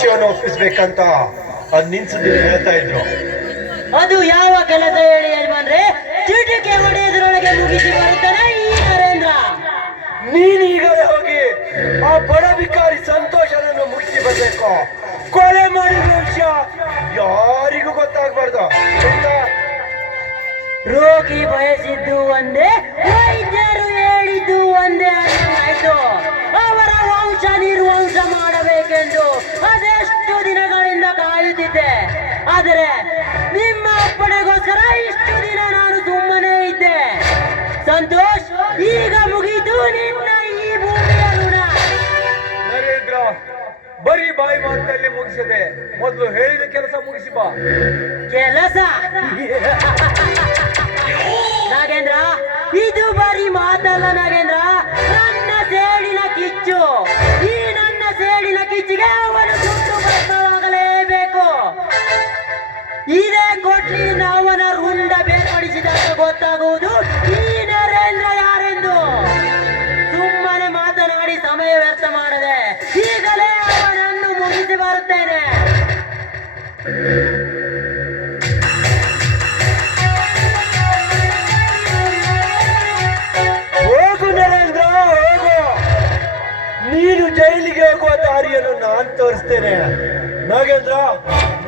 ವಿಷಯವನ್ನು ಒಪ್ಪಿಸ್ಬೇಕಂತ ನಿನ್ ಸುದ್ದಿ ಹೇಳ್ತಾ ಇದ್ರು. ಅದು ಯಾವ ಕೆಲಸ ಹೇಳಿ ಯಜಮಾನ್ರೆ? ಚೀಟಿಕೆ ಹೊಡೆಯೋದ್ರೊಳಗೆ ಮುಗಿಸಿ ಬರುತ್ತಾನೆ ಈ ನರೇಂದ್ರ. ನೀನೀಗಲೇ ಹೋಗಿ ಆ ಬಡ ವಿಕಾರಿ ಸಂತೋಷನನ್ನು ಮುಗಿಸಿ ಬರ್ಬೇಕು. ಕೊಲೆ ಮಾಡಿದ ವಿಷಯ ಯಾರಿಗೂ ಗೊತ್ತಾಗ್ಬಾರ್ದು. ರೋಗಿ ಬಯಸಿದ್ದು ಒಂದೇ, ವೈದ್ಯರು ಹೇಳಿದ್ದು ಒಂದೇ ಅನ್ನಂಗಾಯ್ತು. ಅವರ ವಂಶ ನಿರ್ವಂಶ ಮಾಡಬೇಕೆಂದು ಅದೆಷ್ಟು ದಿನಗಳಿಂದ ಕಾಯುತ್ತಿದ್ದೆ. ಆದರೆ ನಿಮ್ಮ ಅಪ್ಪಣೆಗೋಸ್ಕರ ಇಷ್ಟು ದಿನ ನಾನು ಸುಮ್ಮನೆ ಇದ್ದೆ. ಸಂತೋಷ್, ಈಗ ಮುಗಿದು ನಿನ್ನ ಈ ಭೂಮಿಯ ಋಣ. ನರೇಂದ್ರ, ಬರೀ ಬಾಯಿ ಮಾತಲ್ಲಿ ಮುಗಿಸದೆ ಮೊದಲು ಹೇಳಿದ ಕೆಲಸ ಮುಗಿಸಿ ಬಾ. ಕೆಲಸ? ನಾಗೇಂದ್ರ, ಇದು ಬರೀ ಮಾತಲ್ಲ ನಾಗೇಂದ್ರ, ನನ್ನ ಸೇಡಿನ ಕಿಚ್ಚು. ಈ ನನ್ನ ಸೇಡಿನ ಕಿಚ್ಚಿಗೆ ಅವನು ಸುಟ್ಟು ಭಸ್ಮವಾಗಲೇಬೇಕು. ಇದೇ ಕೊಟ್ಲಿಯಿಂದ ಅವನ ರುಂಡ ಬೇರ್ಪಡಿಸಿದಾಗ ಗೊತ್ತಾಗುವುದು ಈ ನರೇಂದ್ರ ಯಾರೆಂದು. ಸುಮ್ಮನೆ ಮಾತನಾಡಿ ಸಮಯ ವ್ಯರ್ಥ ಮಾಡದೆ ಈಗಲೇ ಅವನನ್ನು ಮುಗಿಸಿ ಬರುತ್ತೇನೆ. ಹೋಗು ನರೇಂದ್ರ, ಹೋಗು. ನೀನು ಜೈಲಿಗೆ ಹೋಗುವ ದಾರಿಯನ್ನು ನಾನು ತೋರಿಸ್ತೇನೆ. ನಾಗೇಂದ್ರ,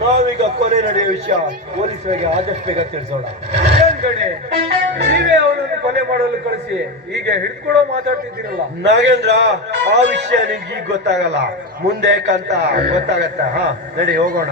ನಾವೀಗ ಕೊಲೆ ನಡೆಯುವ ವಿಷಯ ಪೊಲೀಸರಿಗೆ ಆದಷ್ಟು ಬೇಗ ತಿಳಿಸೋಣ. ನೀವೇ ಅವನನ್ನು ಕೊಲೆ ಮಾಡಲು ಕಳಿಸಿ ಈಗ ಹಿಡಿದುಕೊಡೋ ಮಾತಾಡ್ತಿದ್ದೀರಲ್ಲ. ನಾಗೇಂದ್ರ, ಆ ವಿಷಯ ನಿಮ್ಗೆ ಈಗ ಗೊತ್ತಾಗಲ್ಲ, ಮುಂದೆ ಕಂತ ಗೊತ್ತಾಗತ್ತ. ಹಾ, ನಡಿ ಹೋಗೋಣ.